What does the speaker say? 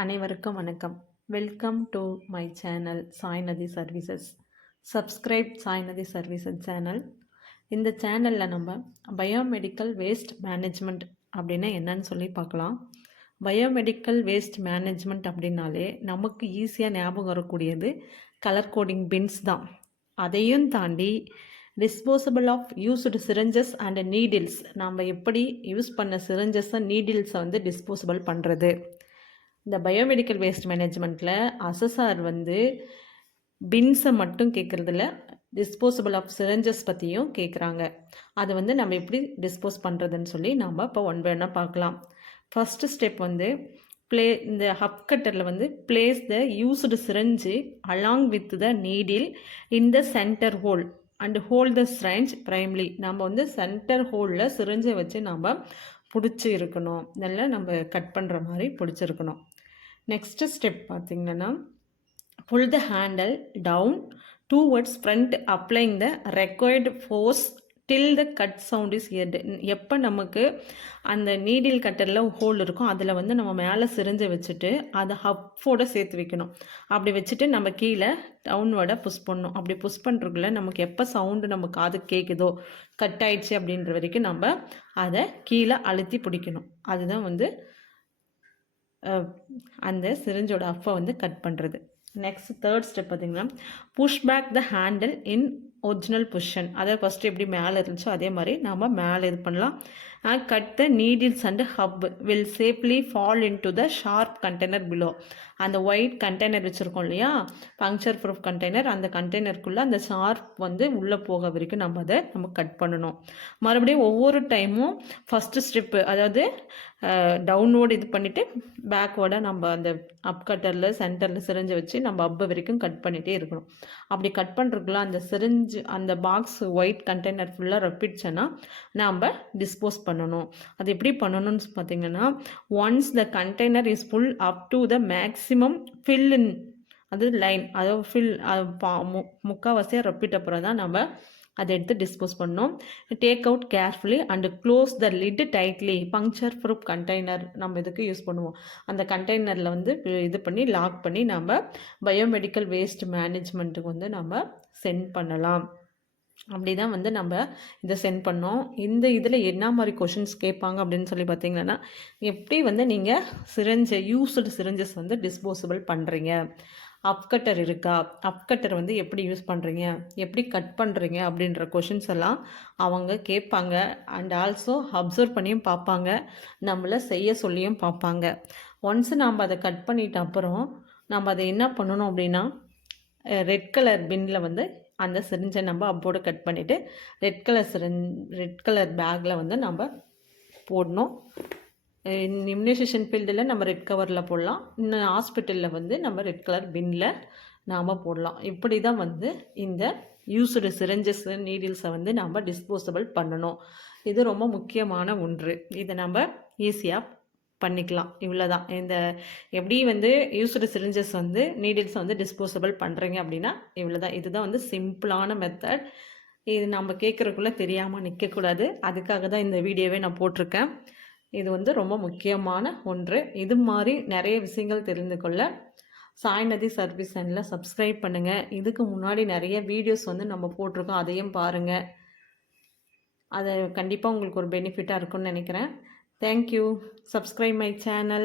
அனைவருக்கும் வணக்கம். Welcome to my channel Sainadhi services. Subscribe Sainadhi services channel. இந்த சேனலில் நம்ம பயோமெடிக்கல் வேஸ்ட் மேனேஜ்மெண்ட் அப்படின்னா என்னன்னு சொல்லி பார்க்கலாம். பயோமெடிக்கல் வேஸ்ட் மேனேஜ்மெண்ட் அப்படின்னாலே நமக்கு ஈஸியாக ஞாபகம் வரக்கூடியது கலர் கோடிங் பின்ஸ் தான். அதையும் தாண்டி disposable of used syringes and needles, நம்ம எப்படி யூஸ் பண்ண சிரிஞ்சஸை நீடில்ஸை வந்து டிஸ்போசபிள் பண்ணுறது. இந்த பயோமெடிக்கல் வேஸ்ட் மேனேஜ்மெண்ட்டில் அசஸார் வந்து பின்ஸை மட்டும் கேட்குறதில்ல, டிஸ்போசபிள் ஆஃப் சிரிஞ்சஸ் பற்றியும் கேட்குறாங்க. அது வந்து நம்ம எப்படி டிஸ்போஸ் பண்ணுறதுன்னு சொல்லி நம்ம இப்போ ஒன் பை ஒன்னாக பார்க்கலாம். ஃபஸ்ட்டு ஸ்டெப் வந்து இந்த ஹப் கட்டரில் வந்து place the used syringe along with the needle in the centre hole and hold the syringe firmly. நம்ம வந்து சென்டர் ஹோலில் சிரிஞ்சை வச்சு நம்ம பிடிச்சி இருக்கணும், நல்லா நம்ம கட் பண்ணுற மாதிரி பிடிச்சிருக்கணும். நெக்ஸ்ட் ஸ்டெப் பார்த்திங்கன்னா pull the handle down towards front applying the required force till the cut sound is heard. எப்போ நமக்கு அந்த நீடில் கட்டரில் ஹோல் இருக்கும் அதில் வந்து நம்ம மேலே சிரிஞ்சை வச்சுட்டு அதை ஹப்போடு சேர்த்து வைக்கணும். அப்படி வச்சுட்டு நம்ம கீழே டவுன்வர்டை புஷ் பண்ணணும். அப்படி புஷ் பண்ணுறதுக்குள்ள நமக்கு எப்போ சவுண்டு நம்ம காது கேட்குதோ கட் ஆயிடுச்சு அப்படின்ற வரைக்கும் நம்ம அதை கீழே அழுத்தி பிடிக்கணும். அதுதான் வந்து அந்த சிரிஞ்சோட அஃப்பை வந்து கட் பண்ணுறது. நெக்ஸ்ட் தேர்ட் ஸ்டெப் பார்த்திங்கன்னா push back the handle in original position. அதை ஃபஸ்ட்டு எப்படி மேலே இருந்துச்சோ அதே மாதிரி நம்ம மேலே இது பண்ணலாம். Cut the needles and hub will safely fall into the sharp container below. அந்த ஒயிட் கண்டெய்னர் வச்சுருக்கோம் இல்லையா, பங்க்சர் ப்ரூஃப் கண்டெய்னர், அந்த கண்டெய்னருக்குள்ளே அந்த ஷார்ப் வந்து உள்ளே போக வரைக்கும் நம்ம கட் பண்ணணும். மறுபடியும் ஒவ்வொரு டைமும் ஃபஸ்ட்டு ஸ்டெப்பு, அதாவது டவுன்வோர்டு இது பண்ணிவிட்டு பேக்வேர்டை நம்ம அந்த அப் கட்டரில் சென்டரில் சிரிஞ்சை வச்சு நம்ம அப்ப வரைக்கும் கட் பண்ணிகிட்டே இருக்கணும். அப்படி கட் பண்ணுறதுக்குள்ள அந்த சிரிஞ்சு அந்த பாக்ஸ் ஒயிட் கண்டெய்னர் ஃபுல்லாக ரப்பிடுச்சுன்னா நாம் டிஸ்போஸ் பண்ணணும். அது எப்படி பண்ணணும்னு பார்த்திங்கன்னா once the container is full up to the maximum fill in, அது லைன், அதாவது ஃபில் முக்கால்வாசியாக ரப்பிட்ட அப்புறம் தான் நம்ம அதை எடுத்து டிஸ்போஸ் பண்ணோம். Take out carefully and close the lid tightly. Puncture proof container நம்ம இதுக்கு யூஸ் பண்ணுவோம். அந்த கண்டெய்னரில் வந்து இது பண்ணி லாக் பண்ணி நம்ம பயோமெடிக்கல் வேஸ்ட் மேனேஜ்மெண்ட்டுக்கு வந்து நம்ம சென்ட் பண்ணலாம். அப்படி தான் வந்து நம்ம இதை சென்ட் பண்ணோம். இந்த இதில் என்ன மாதிரி கொஷின்ஸ் கேட்பாங்க அப்படின்னு சொல்லி பார்த்தீங்கன்னா, எப்படி வந்து நீங்கள் யூஸ்டு சிரிஞ்சஸ் வந்து டிஸ்போசபிள் பண்ணுறீங்க, அப்கட்டர் இருக்கா, அப்கட்டர் வந்து எப்படி யூஸ் பண்ணுறீங்க, எப்படி கட் பண்ணுறீங்க அப்படின்ற கொஷின்ஸ் எல்லாம் அவங்க கேட்பாங்க. அண்ட் ஆல்சோ அப்சர்வ் பண்ணியும் பார்ப்பாங்க, நம்மளை செய்ய சொல்லியும் பார்ப்பாங்க. ஒன்ஸ் நம்ம அதை கட் பண்ணிட்ட அப்புறம் நம்ம அதை என்ன பண்ணணும் அப்படின்னா ரெட் கலர் பின்னில் வந்து அந்த சிரிஞ்சை நம்ம அப்போடு கட் பண்ணிவிட்டு ரெட் கலர் பேக்கில் வந்து நம்ம போடணும். இம்யூனைசேஷன் ஃபீல்டில் நம்ம ரெட் கவரில் போடலாம், இன்னும் ஹாஸ்பிட்டலில் வந்து நம்ம ரெட் கலர் பின்னில் நாம் போடலாம். இப்படி தான் வந்து இந்த யூஸ்டு சிரிஞ்சஸ் நீடில்ஸை வந்து நம்ம டிஸ்போசபிள் பண்ணணும். இது ரொம்ப முக்கியமான ஒன்று. இதை நம்ம ஈஸியாக பண்ணிக்கலாம். இவ்வளோ தான். இந்த எப்படி வந்து யூஸ்டு சிரிஞ்சஸ் வந்து நீடில்ஸை வந்து டிஸ்போசபிள் பண்ணுறீங்க அப்படின்னா இவ்வளோ தான். இதுதான் வந்து சிம்பிளான மெத்தட். இது நம்ம கேட்குறக்குள்ளே தெரியாமல் நிற்கக்கூடாது, அதுக்காக தான் இந்த வீடியோவே நான் போட்டிருக்கேன். இது வந்து ரொம்ப முக்கியமான ஒன்று. இது மாதிரி நிறைய விஷயங்கள் தெரிந்து கொள்ள சாய்நதி சர்வீஸ் சேனலில் சப்ஸ்கிரைப் பண்ணுங்கள். இதுக்கு முன்னாடி நிறைய வீடியோஸ் வந்து நம்ம போட்டிருக்கோம், அதையும் பாருங்கள். அது கண்டிப்பாக உங்களுக்கு ஒரு பெனிஃபிட்டாக இருக்கும்னு நினைக்கிறேன். Thank you. Subscribe my channel.